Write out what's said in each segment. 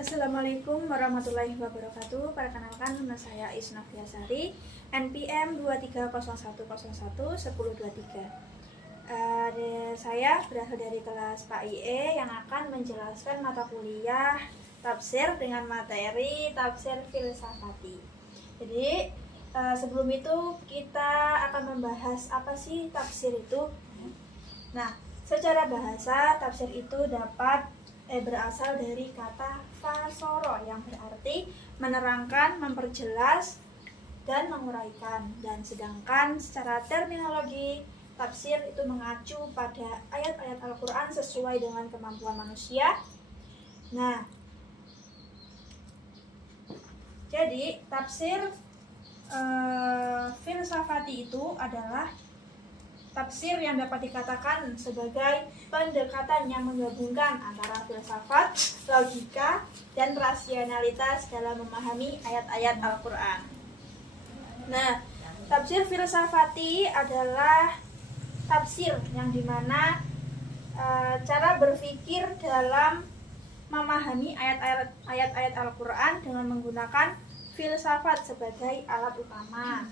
Assalamualaikum warahmatullahi wabarakatuh. Perkenalkan, nama saya Isna Fiasari, NPM 2301011023. Saya berasal dari kelas Pak IE yang akan menjelaskan mata kuliah tafsir dengan materi tafsir filsafati. Jadi sebelum itu kita akan membahas apa sih tafsir itu. Nah, secara bahasa tafsir itu berasal dari kata fasoro yang berarti menerangkan, memperjelas, dan menguraikan. Dan sedangkan secara terminologi tafsir itu mengacu pada ayat-ayat Al-Quran sesuai dengan kemampuan manusia. Nah, jadi tafsir filsafati itu adalah tafsir yang dapat dikatakan sebagai pendekatan yang menggabungkan antara filsafat, logika, dan rasionalitas dalam memahami ayat-ayat Al-Quran. Nah, tafsir filsafati adalah tafsir yang dimana cara berpikir dalam memahami ayat-ayat Al-Quran dengan menggunakan filsafat sebagai alat utama.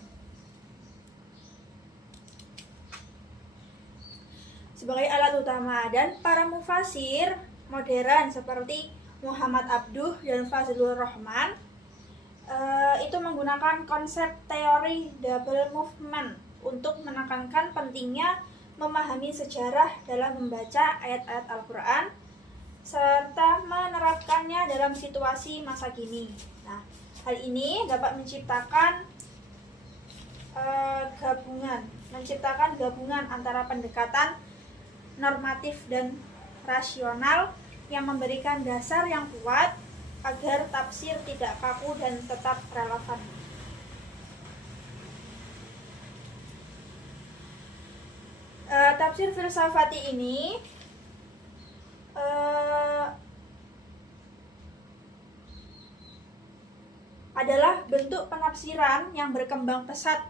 Dan para mufasir modern seperti Muhammad Abduh dan Fazlur Rahman itu menggunakan konsep teori double movement untuk menekankan pentingnya memahami sejarah dalam membaca ayat-ayat Al-Quran serta menerapkannya dalam situasi masa kini. Nah, hal ini dapat menciptakan gabungan antara pendekatan normatif dan rasional yang memberikan dasar yang kuat agar tafsir tidak kaku dan tetap relevan. Tafsir filsafati ini adalah bentuk penafsiran yang berkembang pesat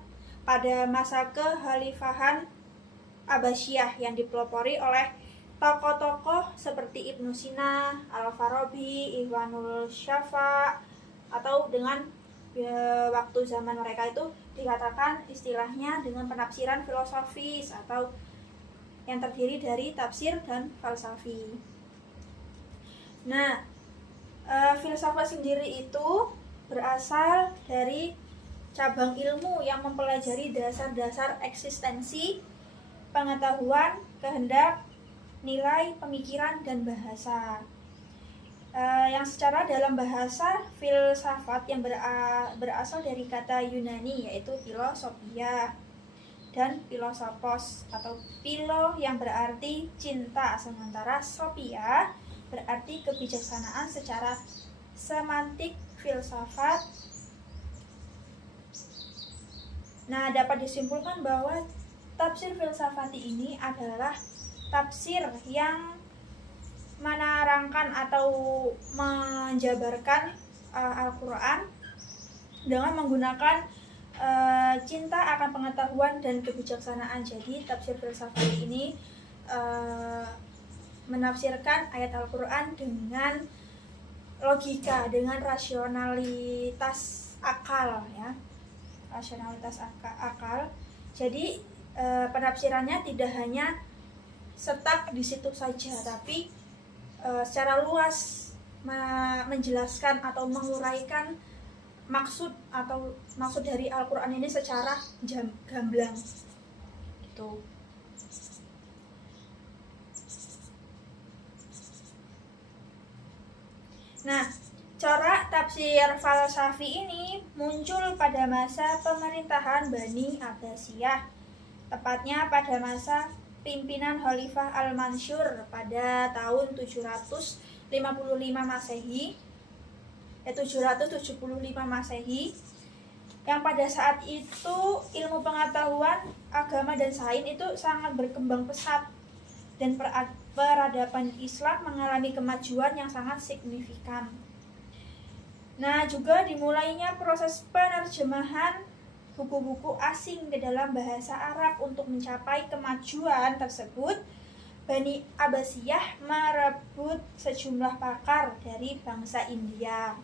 pada masa kekhalifahan Abbasiyah yang dipelopori oleh tokoh-tokoh seperti Ibnu Sina, Al-Farabi, Ikhwanul Syafa, atau dengan waktu zaman mereka itu dikatakan istilahnya dengan penafsiran filosofis atau yang terdiri dari tafsir dan falsafi. Nah, filsafat sendiri itu berasal dari cabang ilmu yang mempelajari dasar-dasar eksistensi, pengetahuan, kehendak, nilai, pemikiran, dan bahasa. Yang secara dalam bahasa filsafat yang berasal dari kata Yunani yaitu philosophia dan philosophos atau philo yang berarti cinta, sementara sophia berarti kebijaksanaan secara semantik filsafat. Nah, dapat disimpulkan bahwa tafsir filsafati ini adalah tafsir yang menerangkan atau menjabarkan Al-Quran dengan menggunakan cinta akan pengetahuan dan kebijaksanaan. Jadi tafsir filsafati ini menafsirkan ayat Al-Quran dengan logika, dengan rasionalitas akal, ya, rasionalitas akal. Jadi penafsirannya tidak hanya stuck di situ saja, tapi secara luas menjelaskan atau menguraikan maksud dari Al-Quran ini secara gamblang gitu. Nah, corak tafsir falsafi ini muncul pada masa pemerintahan Bani Abbasiyah, tepatnya pada masa pimpinan Khalifah Al-Mansur pada tahun 755 Masehi, 775 Masehi, yang pada saat itu ilmu pengetahuan, agama, dan sains itu sangat berkembang pesat dan peradaban Islam mengalami kemajuan yang sangat signifikan. Nah, juga dimulainya proses penerjemahan buku-buku asing ke dalam bahasa Arab. Untuk mencapai kemajuan tersebut, Bani Abbasiyah merebut sejumlah pakar dari bangsa India,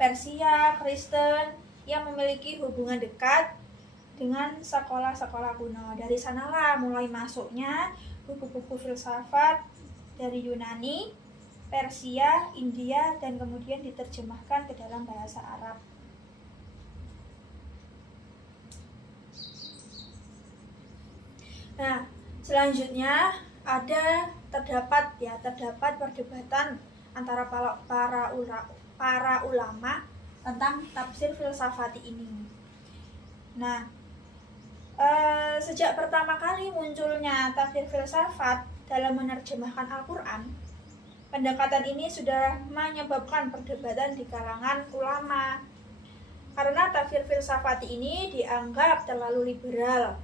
Persia, Kristen yang memiliki hubungan dekat dengan sekolah-sekolah kuno. Dari sanalah mulai masuknya buku-buku filsafat dari Yunani, Persia, India, dan kemudian diterjemahkan ke dalam bahasa Arab. Nah, selanjutnya terdapat perdebatan antara para ulama tentang tafsir filsafati ini. Nah, sejak pertama kali munculnya tafsir filsafat dalam menerjemahkan Al-Quran, pendekatan ini sudah menyebabkan perdebatan di kalangan ulama, karena tafsir filsafati ini dianggap terlalu liberal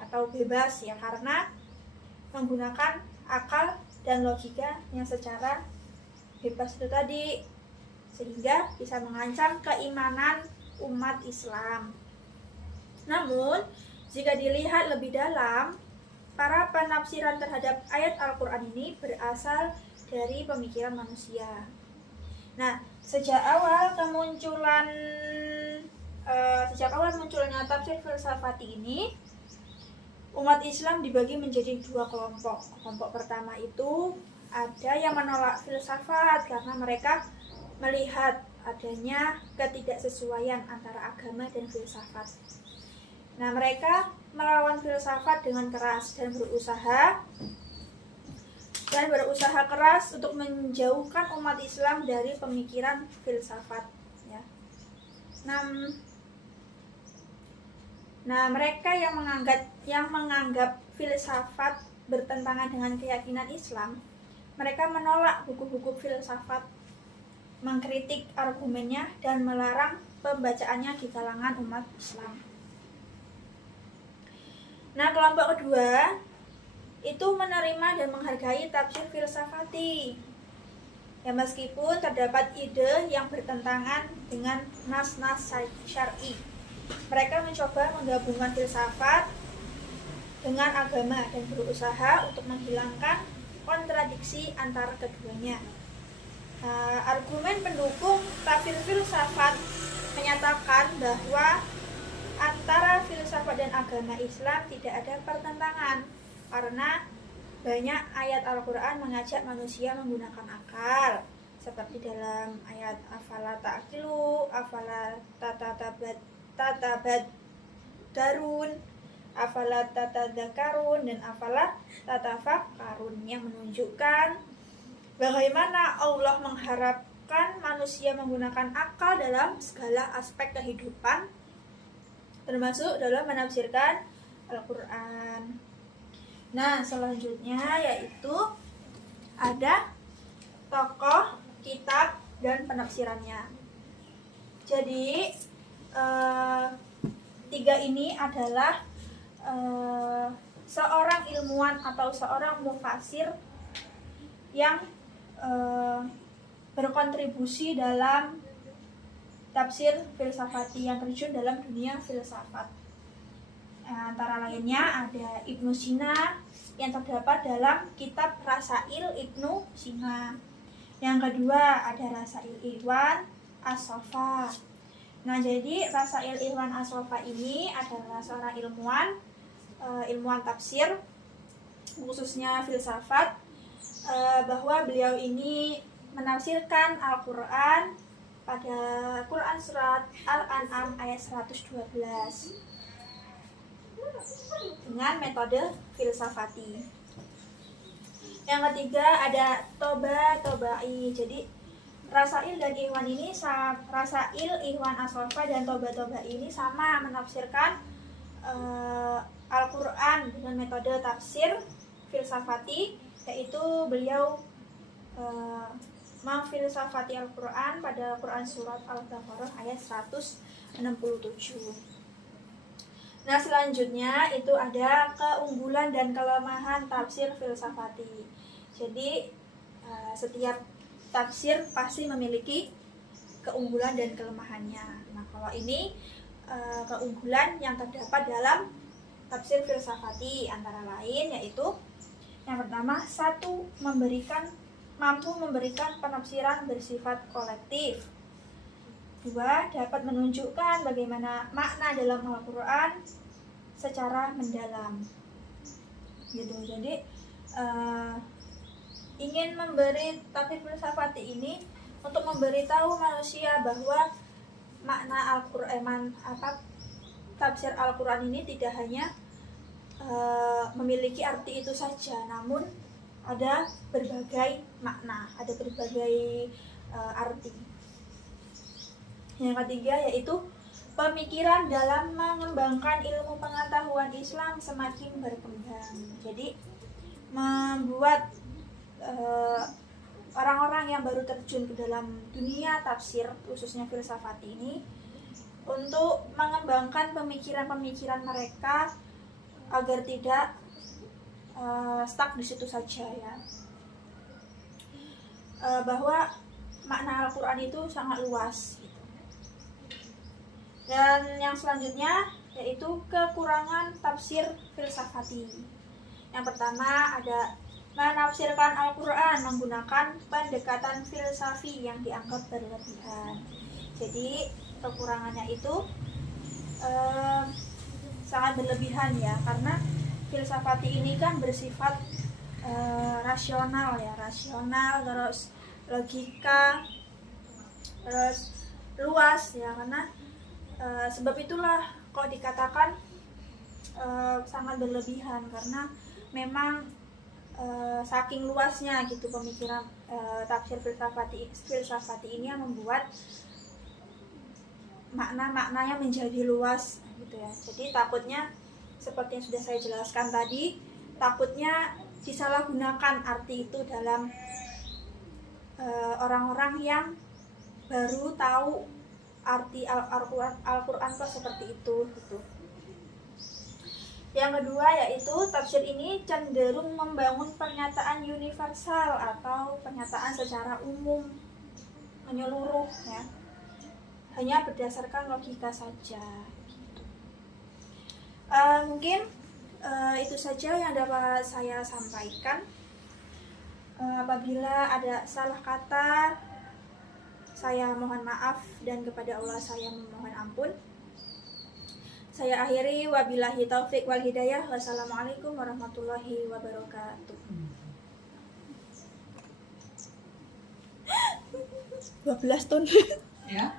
atau bebas ya, karena menggunakan akal dan logika yang secara bebas itu tadi, sehingga bisa mengancam keimanan umat Islam. Namun, jika dilihat lebih dalam, para penafsiran terhadap ayat Al-Quran ini berasal dari pemikiran manusia. Nah, sejak awal munculnya tafsir filsafati ini, umat Islam dibagi menjadi dua kelompok. Kelompok pertama itu ada yang menolak filsafat karena mereka melihat adanya ketidaksesuaian antara agama dan filsafat. Nah, mereka melawan filsafat dengan keras dan berusaha keras untuk menjauhkan umat Islam dari pemikiran filsafat ya. Nah, mereka yang menganggap filsafat bertentangan dengan keyakinan Islam, mereka menolak buku-buku filsafat, mengkritik argumennya, dan melarang pembacaannya di kalangan umat Islam. Nah, kelompok kedua itu menerima dan menghargai tafsir filsafati. Ya, meskipun terdapat ide yang bertentangan dengan nas-nas syar'i, mereka mencoba menggabungkan filsafat dengan agama dan berusaha untuk menghilangkan kontradiksi antara keduanya. Argumen pendukung tafsir filsafat menyatakan bahwa antara filsafat dan agama Islam tidak ada pertentangan, karena banyak ayat Al-Quran mengajak manusia menggunakan akal, seperti dalam ayat afala ta'qilu, afala tatabaddarun, afala tatadzakarun, dan afala tatafakkarun, yang menunjukkan bagaimana Allah mengharapkan manusia menggunakan akal dalam segala aspek kehidupan, termasuk dalam menafsirkan Al-Quran. Nah, selanjutnya yaitu ada tokoh, kitab, dan penafsirannya. Jadi tiga ini adalah seorang ilmuwan atau seorang mufasir yang berkontribusi dalam tafsir filsafati, yang terjun dalam dunia filsafat. Antara lainnya ada Ibnu Sina yang terdapat dalam kitab Rasail Ibnu Sina. Yang kedua ada Rasail Ikhwan As-Sofa. Nah, jadi Rasail Ikhwan As-Sofa ini adalah seorang ilmuwan tafsir, khususnya filsafat, bahwa beliau ini menafsirkan Al-Quran pada Quran surat Al-An'am ayat 112 dengan metode filsafati. Yang ketiga ada Tobai. Jadi Rasail dan Ikhwan ini, Rasail, Ikhwan As-Sofa, dan Tobai ini sama menafsirkan Al-Quran dengan metode tafsir filsafati, yaitu beliau memfilsafati Al-Quran pada Quran surat Al-Baqarah ayat 167. Nah, selanjutnya itu ada keunggulan dan kelemahan tafsir filsafati. Jadi setiap tafsir pasti memiliki keunggulan dan kelemahannya. Nah, kalau ini keunggulan yang terdapat dalam tafsir filsafati antara lain yaitu Yang pertama, satu, mampu memberikan penafsiran bersifat kolektif. Dua, dapat menunjukkan bagaimana makna dalam Al-Quran secara mendalam. Gitu. Jadi ingin memberi tafsir filsafati ini untuk memberitahu manusia bahwa makna Al-Quran, tafsir Al-Quran ini tidak hanya memiliki arti itu saja, namun ada berbagai makna, ada berbagai arti. Yang ketiga yaitu pemikiran dalam mengembangkan ilmu pengetahuan Islam semakin berkembang. Jadi membuat orang-orang yang baru terjun ke dalam dunia tafsir, khususnya filsafat ini, untuk mengembangkan pemikiran-pemikiran mereka agar tidak stuck di situ saja ya. Bahwa makna Al-Quran itu sangat luas. Dan yang selanjutnya yaitu kekurangan tafsir filsafati. Yang pertama ada menafsirkan Al-Quran menggunakan pendekatan filsafi yang dianggap berlebihan. Jadi kekurangannya itu sangat berlebihan ya, karena filsafati ini kan bersifat rasional ya, terus logika, terus luas ya, karena sebab itulah kok dikatakan sangat berlebihan, karena memang saking luasnya gitu pemikiran tafsir filsafati ini yang membuat makna-maknanya menjadi luas gitu ya. Jadi takutnya seperti yang sudah saya jelaskan tadi, takutnya disalahgunakan arti itu dalam orang-orang yang baru tahu arti Al-Quran kok seperti itu gitu. Yang kedua yaitu tafsir ini cenderung membangun pernyataan universal atau pernyataan secara umum, menyeluruh ya, hanya berdasarkan logika saja gitu. Mungkin itu saja yang dapat saya sampaikan. Apabila ada salah kata, saya mohon maaf, dan kepada Allah saya memohon ampun. Saya akhiri, wabillahi taufik wal hidayah. Wassalamualaikum warahmatullahi wabarakatuh. 12 tahun. Ya.